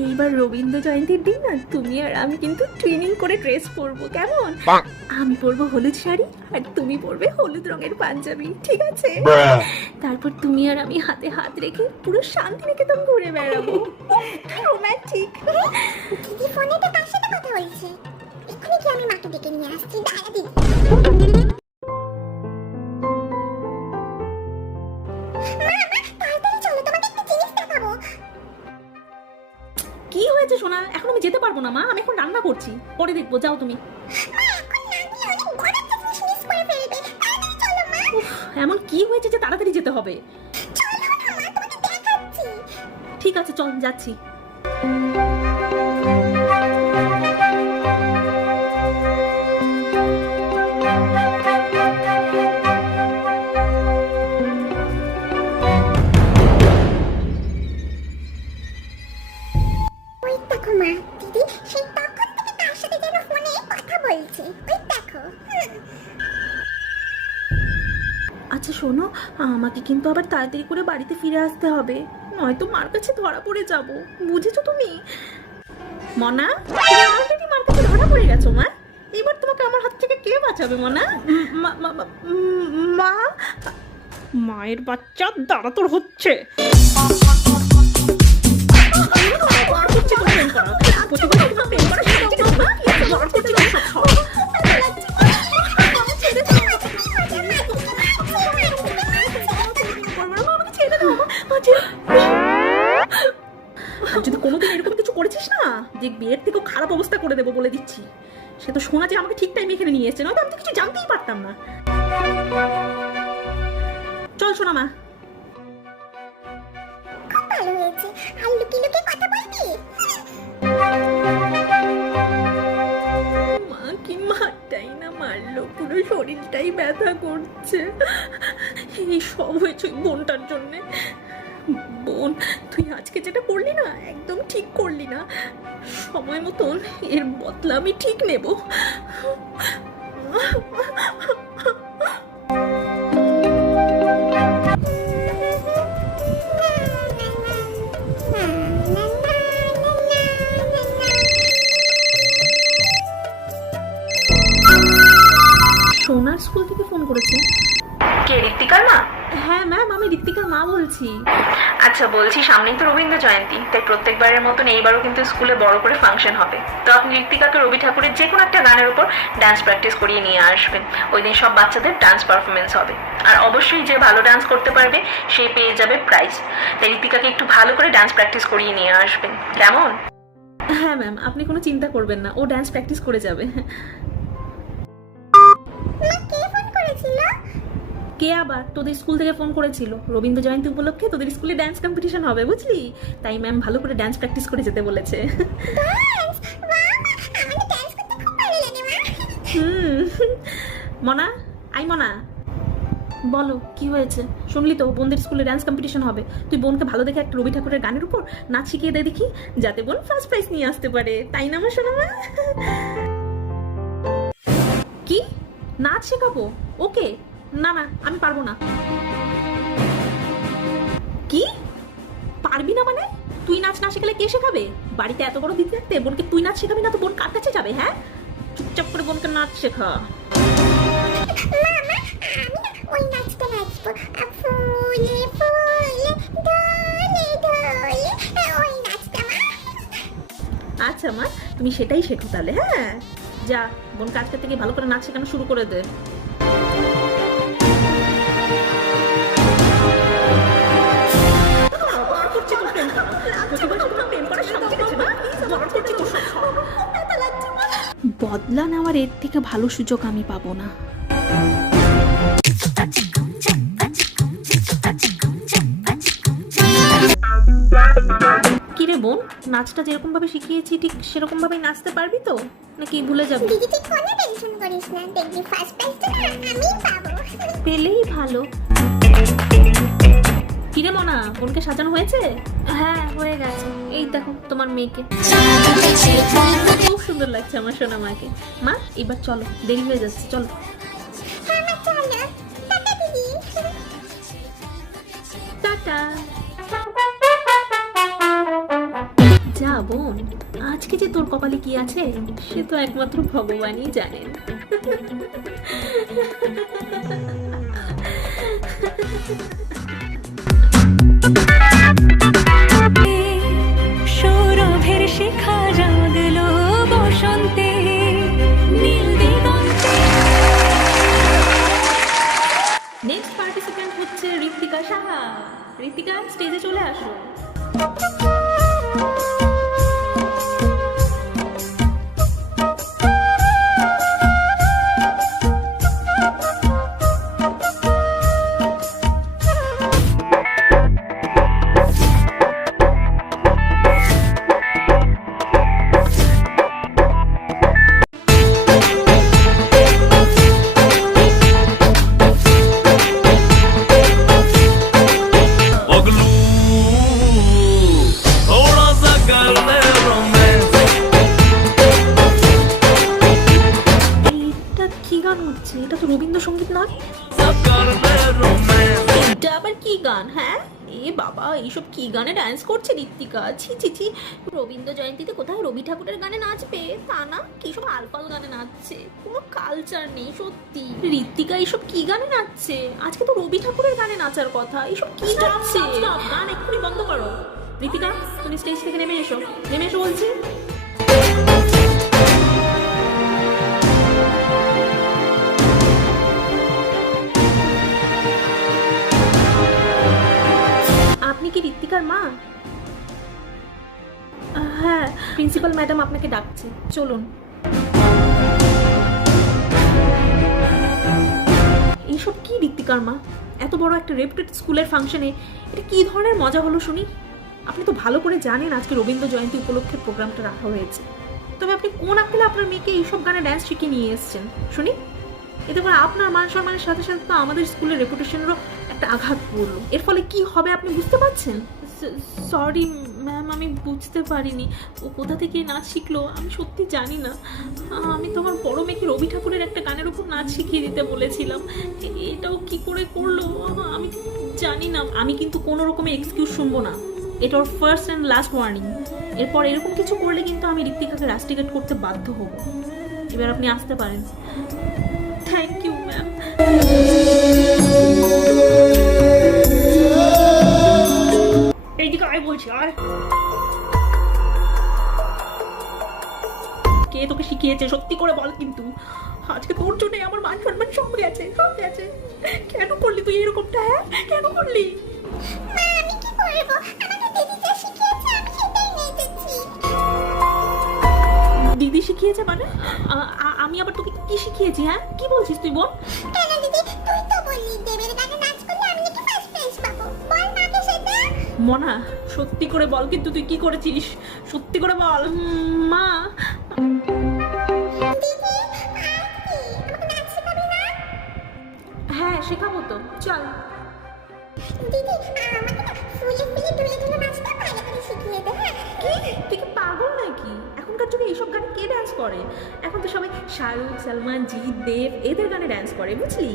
এইবার রবীন্দ্র জয়ন্তীর দিন না তুমি আর আমি কিন্তু ট্রেনিং করে ড্রেস পরবো কেমন? আমি পরবো হলুদ শাড়ি আর তুমি পরবে হলুদ রঙের পাঞ্জাবি ঠিক আছে? তারপর তুমি আর আমি হাতে হাত রেখে পুরো শান্তিনিকেতন ঘুরে বেড়াবো। রোম্যান্টিক দিদি ফোনে তো কার সাথে কথা বলছে এক্ষুনি কি আমি মাকে ডেকে নিয়ে আসছি? দাঁড়া করছি। পরে দেখব, যাও তুমি। এমন কি হয়েছে যে তাড়াতাড়ি যেতে হবে। ঠিক আছে, চল, যাচ্ছি। আমাকে কিন্তু আবার তাড়াতাড়ি করে বাড়িতে ফিরে আসতে হবে নয়তো মার কাছে ধরা পড়ে যাব বুঝেছ তুমি মনা অলরেডি মার কাছে ধরা পড়ে গেছো মা এবার তোমাকে আমার হাত থেকে কে বাঁচাবে মনা মা- মায়ের বাচ্চা দাঁড়া তোর হচ্ছে। প্রতিবার দেবো বলে দিচ্ছি। সে তো শোনা যে আমাকে ঠিক টাইমে এখানে নিয়ে এসছে নয়তো আমি তো কিছু জানতেই পারতাম না। চল শোনা মা। ভালো হয়েছে। আর লুকিয়ে লুকিয়ে কথা বলবি? মা কি মারটাই না মারলো পুরো শরীরটাই ব্যথা করছে। এই সব হয়েছে বোনটার জন্যে। বোন তুই আজকে যেটা করলি না একদম ঠিক করলি না। সময় মতন এর বদলা আমি ঠিক নেব। সোনার স্কুল থেকে ফোন করেছে। কে ঋত্বিকার মা? হ্যাঁ ম্যাম আমি ঋত্বিকার মা বলছি। আচ্ছা বলছি সামনেই তো রবীন্দ্র জয়ন্তী, তাই প্রত্যেকবারের মতন এইবারও কিন্তু স্কুলে বড় করে ফাংশন হবে। তো আপনি ঋত্বিকাকে রবি ঠাকুরের যে কোনো একটা গানের উপর ডান্স প্র্যাকটিস করিয়ে নিয়ে আসবেন। ওই দিন সব বাচ্চাদের ডান্স পারফরমেন্স হবে। আর অবশ্যই যে ভালো ডান্স করতে পারবে, সে পেয়ে যাবে প্রাইজ তাই ঋত্বিকাকে একটু ভালো করে ডান্স প্র্যাকটিস করিয়ে নিয়ে আসবেন। কেমন? হ্যাঁ ম্যাম আপনি কোনো চিন্তা করবেন না। ও ডান্স প্র্যাকটিস করে যাবে। কে আবার তোদের স্কুল থেকে ফোন করেছিল? রবীন্দ্র জয়ন্তী উপলক্ষে তোদের স্কুলে ডান্স কম্পিটিশন হবে বুঝলি? তাই ম্যাম ভালো করে ডান্স প্র্যাকটিস করে যেতে বলেছে। মনা? আই মনা? বলো কি হয়েছে? শুনলি তো বোনদের স্কুলে ডান্স কম্পিটিশন হবে। তুই বোনকে ভালো দেখে একটা রবি ঠাকুরের গানের উপর নাচ শিখিয়ে দে দেখি যাতে বোন ফার্স্ট প্রাইজ নিয়ে আসতে পারে। তাই না আমার শোনা মা? কি? নাচ শেখাবো? ওকে? না না আমি পারব না। কি? পারবি না মানে? তুই নাচ না শেখালে কে শেখাবে? বাড়িতে এত বড় দিদি থাকতে বোনকে তুই নাচ শেখাবি না তো বোন কার কাছে যাবে হ্যাঁ? চুপচাপ করে বোনকে নাচ শেখা। আচ্ছা মা তুমি সেটাই শেখো তাহলে হ্যাঁ? যা বোন কাজকে থেকে ভালো করে নাচ শেখানো শুরু করে দে। বদলা নেওয়ার এর থেকে ভালো সুযোগ আমি পাবো না। কিরে বোন নাচটা যেরকম ভাবে শিখিয়েছি ঠিক সেরকম ভাবেই নাচতে পারবি তো? নাকি ভুলে যাবি? দিদি তুই কোনো টেনশন করিস না দেখবি ফার্স্ট প্রাইজটা না পাবো। পেলেই ভালো। কিরে মনা বোনকে সাজানো হয়েছে? হ্যাঁ হয়ে গেছে। এই দেখো তোমার মেয়েকে। ডাকছে আমার সোনা মাকে। মা এবার চলো দেরি হয়ে যাচ্ছে চলো। টাটা যা বোন আজকে যে তোর কপালে কি আছে সে তো একমাত্র ভগবানই জানেন। Thank you. সাহা ঋতিকা স্টেজে চলে আসো। গান হচ্ছে? এটা তো রবীন্দ্রসঙ্গীত নয়। আবার কি গান? হ্যাঁ? এ বাবা এইসব কি গানে ডান্স করছে ঋত্বিকা? ছি ছি ছি। রবীন্দ্র জয়ন্তীতে কোথায় রবি ঠাকুরের গানে নাচবে? তা না কি সব আলপাল গানে নাচছে? কোনো কালচার নেই সত্যি। ঋত্বিকা এইসব কি গানে নাচছে? আজকে তো রবি ঠাকুরের গানে নাচার কথা। এইসব কি নাচছে? গান এক্ষুনি বন্ধ করো। ঋতিকা তুমি স্টেজ থেকে নেমে এসো। নেমে এসো বলছি। আপনি কি ঋত্বিকার মা? হ্যাঁ প্রিন্সিপাল ম্যাডাম আপনাকে ডাকছে। চলুন। এইসব কি ঋত্বিকার মা? এত বড় একটা রেপুটেড স্কুলের ফাংশনে এটা কি ধরনের মজা হলো শুনি? আপনি তো ভালো করে জানেন আজকে রবীন্দ্র জয়ন্তী উপলক্ষে প্রোগ্রামটা রাখা হয়েছে। তবে আপনি কোন আক্কেলে আপনার মেয়েকে এইসব গানে ড্যান্স শিখিয়ে নিয়ে এসেছেন? শুনি। এতে করে আপনার মান সম্মানের সাথে সাথে তো আমাদের স্কুলের রেপুটেশনেরও একটা আঘাত পড়ল। এর ফলে কি হবে আপনি বুঝতে পারছেন? সরি ম্যাম আমি বুঝতে পারিনি। ও কোথা থেকে নাচ শিখলো? আমি সত্যি জানি না। আমি তো আমার বড় মেয়েকে রবি ঠাকুরের একটা গানের উপর নাচ শিখিয়ে দিতে বলেছিলাম। এটাও কি করে করল? আমি জানি না। আমি কিন্তু কোনো রকমের এক্সকিউজ শুনব না। এটা ওর ফার্স্ট অ্যান্ড লাস্ট ওয়ার্নিং এরপর এরকম কিছু করলে কিন্তু আমি ঋত্বিকাকে রাস্টিকেট করতে বাধ্য হব। এবার আপনি আসতে পারেন। থ্যাংক ইউ ম্যাম বলছি আর? কে তোকে শিখিয়েছে? সত্যি করে বল কিন্তু। আজকে তোর আমার মান সম্মান সব গেছে সব গেছে। কেন করলি তুই এরকমটা হ্যাঁ? কেন করলি? আমি কি করব? আমাকে দিদি যা শিখিয়েছে আমি সেটাই নেচেছি দিদি শিখিয়েছে মানে? আমি আবার তোকে কি শিখিয়েছি হ্যাঁ? কি বলছিস তুই বল? কেন দিদি? তুই তো বললি দেবের গানে নাচ করলে আমি নাকি ফার্স্ট প্রাইজ পাবো। বল মাকে সেটা। মনা সত্যি করে বল কিন্তু তুই কি করেছিস? সত্যি করে বল। মা। হ্যাঁ শেখাবো তো। চল। হ্যাঁ? তুই কি পাগল নাকি? এখনকার যুগে এইসব গানে কে ডান্স করে? এখন তো সবাই শাহরুখ সালমান জিৎ দেব এদের গানে ডান্স করে বুঝলি?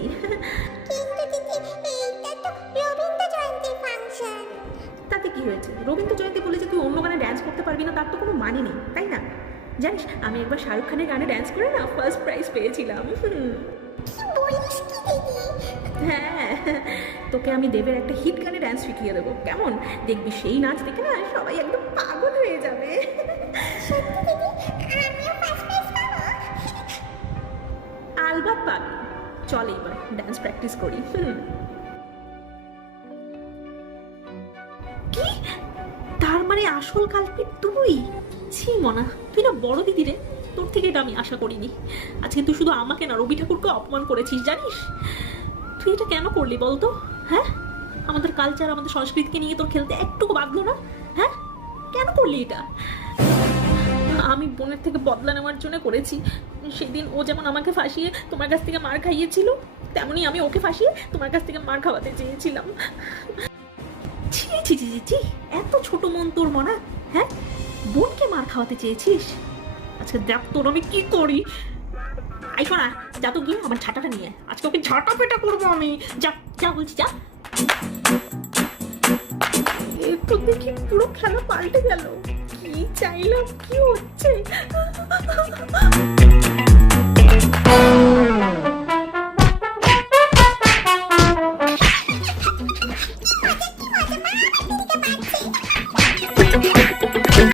রবীন্দ্র জয়ন্তী বলে যে তুই অন্য গানে ড্যান্স করতে পারবি না তার তো কোনো মানে নেই তাই না? জানিস আমি একবার শাহরুখ খানের গানে ড্যান্স করে না ফার্স্ট প্রাইজ পেয়েছিলাম। হ্যাঁ তোকে আমি দেবের একটা হিট গানে ড্যান্স শিখিয়ে দেবো কেমন? দেখবি সেই নাচ দেখে না সবাই একদম পাগল হয়ে যাবে। আলবাত পাবি। চল এবার ড্যান্স প্র্যাকটিস করি হুম। কি? মানে আসল কালপিট তুই? ছি মনা, তুই না বড় দিদি রে। তোর থেকে এটা আমি আশা করিনি। আজকে তুই শুধু আমাকে না রবি ঠাকুরকে অপমান করেছিস, জানিস? তুই এটা কেন করলি বলতো? হ্যাঁ? আমাদের কালচার আমাদের সংস্কৃতিকে নিয়ে তোর খেলতে একটুকু বাঁধলো না? হ্যাঁ? কেন করলি এটা? আমি বোনের থেকে বদলা নেওয়ার জন্য করেছি। সেদিন ও যেমন আমাকে ফাঁসিয়ে তোমার কাছ থেকে মার খাইয়েছিল, তেমনই আমি ওকে ফাঁসিয়ে তোমার কাছ থেকে মার খাওয়াতে চেয়েছিলাম। ছি ছি ছি এত ছোট মন তোর মনা হ্যাঁ? বোনকে মার খাওয়াতে চেয়েছিস? আজকে দেখ তোর আমি কি করি? আই শোনা, যা তো গিয়ে আমার ছাটাটা নিয়ে। আজকে ওকে ঝাঁটা পেটা করব আমি। যা যা বলছি, যা। এ তো দেখি পুরো খেলা পাল্টে গেল। কি চাইলাম, কি হচ্ছে?